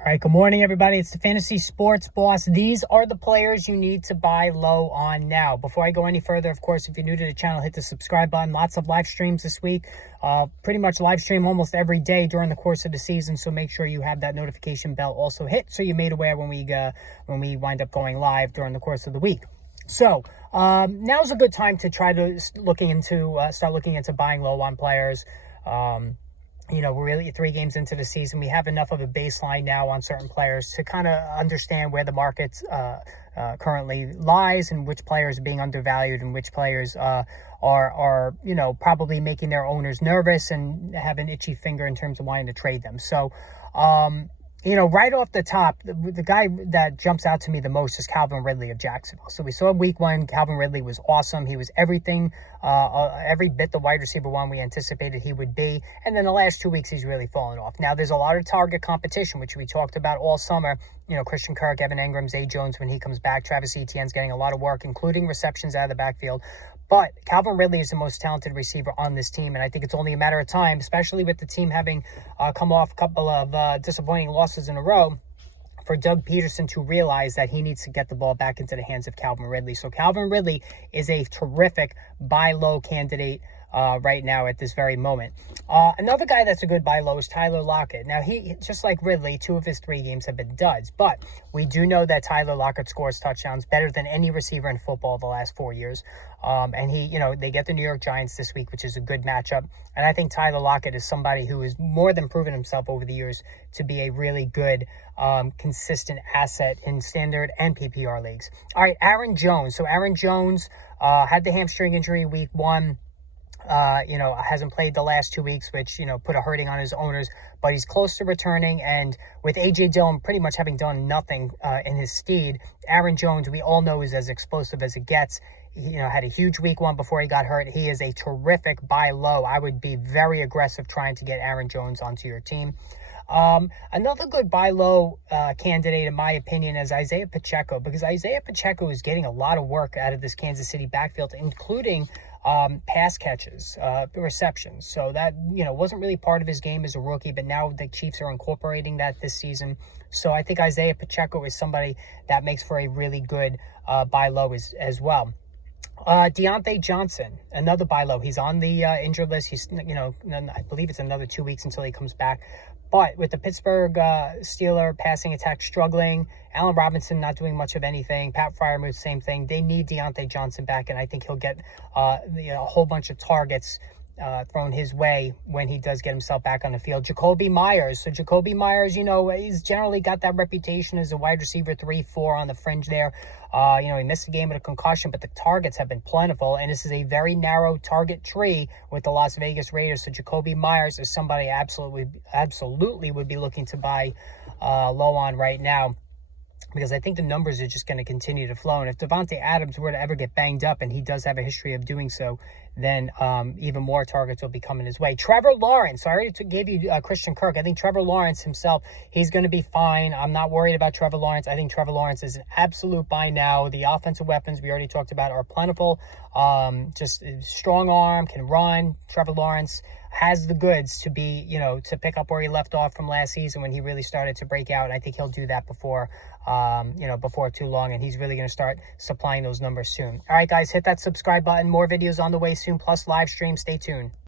All right, good morning, everybody. It's the Fantasy Sports Boss. These are the players you need to buy low on now. Before I go any further, of course, if you're new to the channel, hit the subscribe button. Lots of live streams this week. Pretty much live stream almost every day during the course of the season, so make sure you have that notification bell also hit so you're made aware when we wind up going live during the course of the week. So now's a good time to try to start looking into buying low on players. We're really 3 games into the season. We have enough of a baseline now on certain players to kind of understand where the market currently lies and which players are being undervalued and which players are probably making their owners nervous and have an itchy finger in terms of wanting to trade them. So, right off the top, the guy that jumps out to me the most is Calvin Ridley of Jacksonville. So we saw week 1, Calvin Ridley was awesome. He was everything, every bit the wide receiver one we anticipated he would be. And then the last 2 weeks, he's really fallen off. Now, there's a lot of target competition, which we talked about all summer. Christian Kirk, Evan Engram, Zay Jones when he comes back. Travis Etienne's getting a lot of work, including receptions out of the backfield. But Calvin Ridley is the most talented receiver on this team, and I think it's only a matter of time, especially with the team having come off a couple of disappointing losses in a row, for Doug Peterson to realize that he needs to get the ball back into the hands of Calvin Ridley. So Calvin Ridley is a terrific buy low candidate right now at this very moment. Another guy that's a good buy low is Tyler Lockett. Now, he, just like Ridley, 2 of his 3 games have been duds, but we do know that Tyler Lockett scores touchdowns better than any receiver in football the last 4 years. And they get the New York Giants this week, which is a good matchup. And I think Tyler Lockett is somebody who has more than proven himself over the years to be a really good, consistent asset in standard and PPR leagues. All right, Aaron Jones. So Aaron Jones had the hamstring injury week 1. Hasn't played the last 2 weeks, which, put a hurting on his owners, but he's close to returning. And with A.J. Dillon pretty much having done nothing in his stead, Aaron Jones, we all know, is as explosive as it gets. He, had a huge week 1 before he got hurt. He is a terrific buy low. I would be very aggressive trying to get Aaron Jones onto your team. Another good buy low candidate, in my opinion, is Isaiah Pacheco, because Isaiah Pacheco is getting a lot of work out of this Kansas City backfield, including pass catches, receptions. So that, wasn't really part of his game as a rookie, but now the Chiefs are incorporating that this season. So I think Isaiah Pacheco is somebody that makes for a really good buy low as well. Deontay Johnson, another buy low. He's on the injured list. He's, I believe it's another 2 weeks until he comes back. But with the Pittsburgh Steeler passing attack struggling, Allen Robinson not doing much of anything, Pat Freiermuth, same thing. They need Deontay Johnson back, and I think he'll get a whole bunch of targets thrown his way when he does get himself back on the field. Jacoby Myers. So Jacoby Myers, he's generally got that reputation as a wide receiver 3-4 on the fringe there. He missed a game with a concussion, but the targets have been plentiful, and this is a very narrow target tree with the Las Vegas Raiders. So Jacoby Myers is somebody I absolutely would be looking to buy low on right now, because I think the numbers are just going to continue to flow. And if Devontae Adams were to ever get banged up, and he does have a history of doing so, then even more targets will be coming his way. Trevor Lawrence. I already gave you Christian Kirk. I think Trevor Lawrence himself, he's going to be fine. I'm not worried about Trevor Lawrence. I think Trevor Lawrence is an absolute buy now. The offensive weapons we already talked about are plentiful. Just strong arm, can run. Trevor Lawrence has the goods to be, to pick up where he left off from last season when he really started to break out. And I think he'll do that before too long. And he's really going to start supplying those numbers soon. All right, guys, hit that subscribe button. More videos on the way soon, plus live stream. Stay tuned.